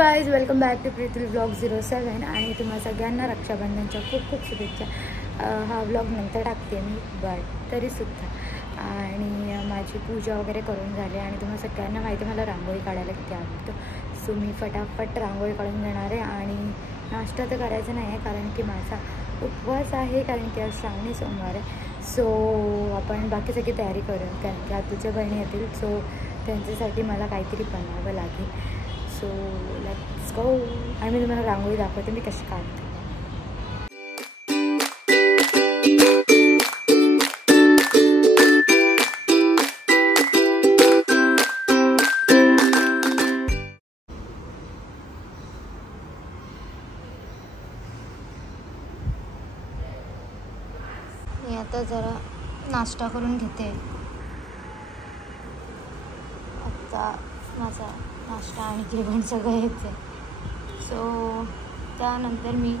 Guys, welcome back to प्रीतल blog 07 आणि तुम्हाला सगळ्यांना रक्षाबंधनच्या खूप खूप शुभेच्छा. हा ब्लॉग नंतर टाकते मी, बट तरीसुद्धा. आणि माझी पूजा वगैरे करून झाली आणि तुम्हाला सगळ्यांना माहिती मला रांगोळी काढायला किती आवडतं. सो मी फटाफट रांगोळी काढून देणार आहे. आणि नाश्ता तर करायचा नाही आहे कारण की माझा उपवास आहे, कारण की आज श्रावणी सोमवार आहे. सो आपण बाकी सगळी तयारी करूया कारण की आतूच्या बहिणी येतील. सो त्यांच्यासाठी मला काहीतरी बनवावं लागेल. So let's go. आणि मी तुम्हाला रांगोळी दाखवते मी कशी काढते. मी आता जरा नाश्ता करून घेते. आता माझा नाश्ता आणि जेवण सगळं हेच आहे. सो त्यानंतर मी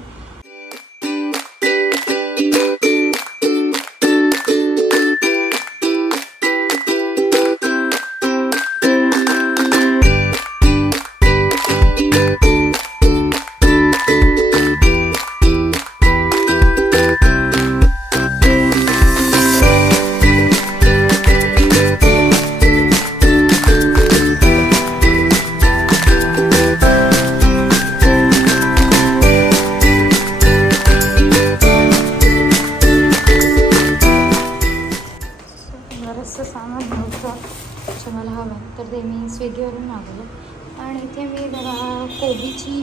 बरंचसं सामान नव्हतं मला हवं, तर ते मी स्विगीवरून मागवलं. आणि इथे मी जरा कोबीची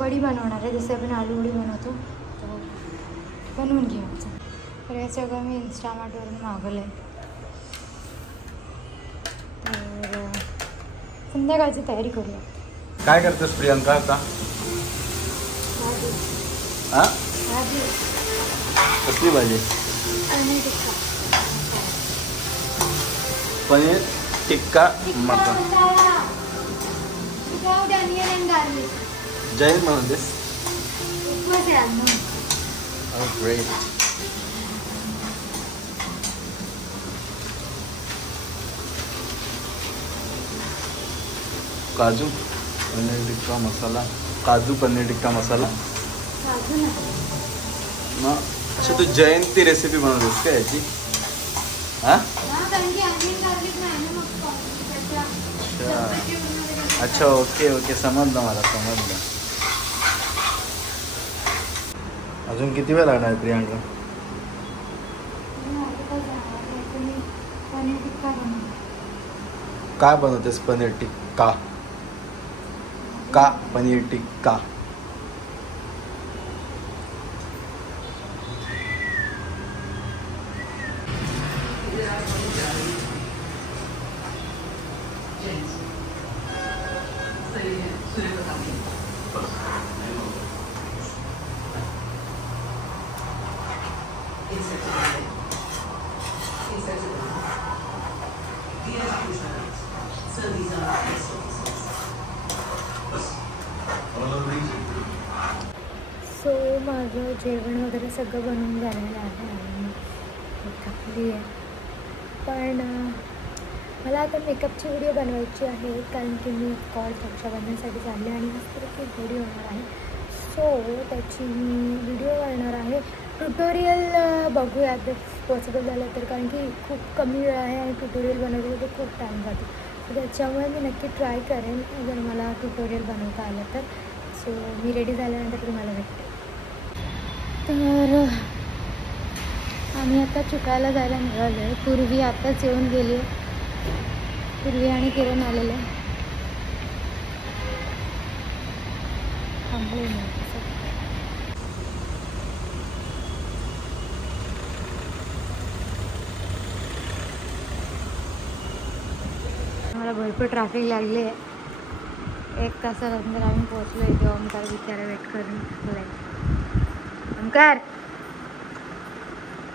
वडी बनवणार आहे, जसे आपण आलू वडी बनवतो तर बनवून घ्यायचं. तर हे सगळं मी इन्स्टामार्टवरून मागवलं आहे. तर संध्याकाळची तयारी करूया. काय करतेस प्रियंका आता? कसली भाजी? पनीर टिक्का मटन. जैन म्हणतेस? ग्रेट. काजू पनीर टिक्का मसाला. काजू पनीर टिक्का मसाला ना. अच्छा, तू जैन ती रेसिपी बनवतेस का याची? अच्छा, ओके ओके, समजलं मला, समजलं. अजून किती वेळ लागणार आहे प्रियांका? काय बनवतेस? पनीर टिक्का का? पनीर टिक्का. सो माझं जेवण वगैरे सगळं बनवून झालेलं आहे आणि मी थकली आहे. पण मला आता मेकअपची व्हिडिओ बनवायची आहे कारण की मी कॉल रक्षाबंधनसाठी चालले आणि मस्त एक व्हिडिओ होणार आहे. सो त्याची मी व्हिडिओ करणार आहे. ट्युटोरियल बघूया जर पॉसिबल झालं तर, कारण की खूप कमी वेळ आहे आणि ट्युटोरियल बनवलं तर खूप टाईम जातो. सो त्याच्यामुळे मी नक्की ट्राय करेन जर मला ट्युटोरियल बनवता आलं तर. सो मी रेडी झाल्यानंतर तुम्हाला भेटते. तर आम्ही आता चुकायला जायला निघालो आहे. पूर्वी आत्ताच येऊन गेली आहे. पूर्वी आणि किरण आलेलं आहे. थांबले नाही. मला भरपूर ट्रॅफिक लागली आहे. 1 तासानंतर आम्ही पोहोचलो इथे. ओमकार बिचारा वेट करून थांबलाय.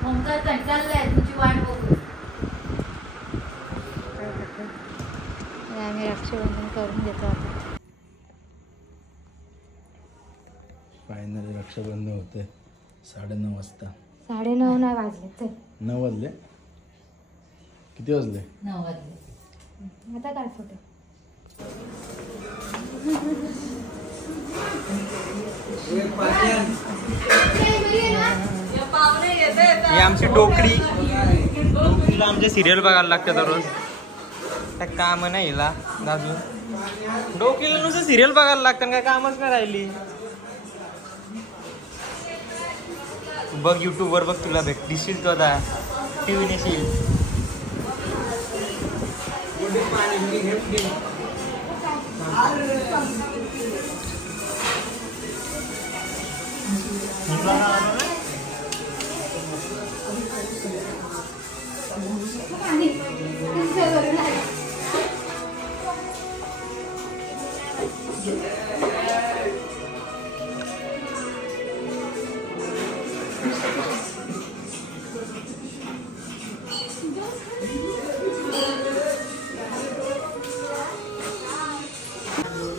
ओमकार कंटाळलाय तुझी वाट बघू. आम्ही रक्षाबंधन करून घेतो आता. फायनली रक्षाबंधन होते 9:30 वाजता. 9:30 नाही वाजले तर 9 वाजले. किती वाजले? 9 वाजले. आता काय फोटो ही आमची टोकरी. टोकरीला आमचे सिरियल बघायला लागते दररोज. काय काम नाही हिला अजून. डोकीला नुसतं सिरियल बघायला लागतं, काय कामच नाही राहिली. बघ युट्यूब वर बघ, तुला दिसशील तू आता. टीव्ही नेशील.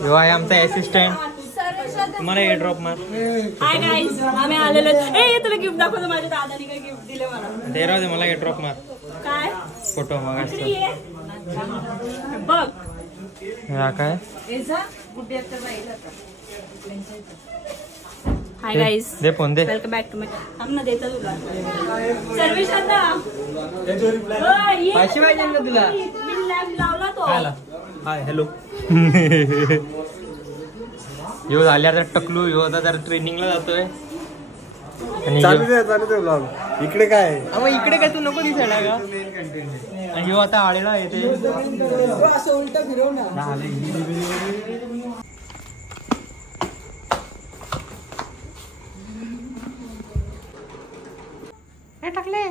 यो आहे आमचा असिस्टंट. तुम्हाला एअर ड्रॉप मार. हाय गाईज, आम्ही आलेलो. ए तुला गिफ्ट दाखवतो. माझ्या दादाने काय गिफ्ट दिले मला. ते राहू दे, मला एअर ड्रॉप मार. काय फोटो मग इकडे ये. बघ हा काय. हाय गाईज, दे फोन दे. Welcome back to my. थांब ना, देतो तुला सर्विस. आता पैसे पाहिजे ना तुला. मी लॅम्प लावला तो. Hi hello. यो झाले आता टकलू. यो आता जरा ट्रेनिंगला जातोय. आणि चालू दे ब्लॉग. इकडे काय मग इकडे काय तू नको दिसायला का. आणि यो आता आळेला येते. असं उलट फिरव ना. टाकले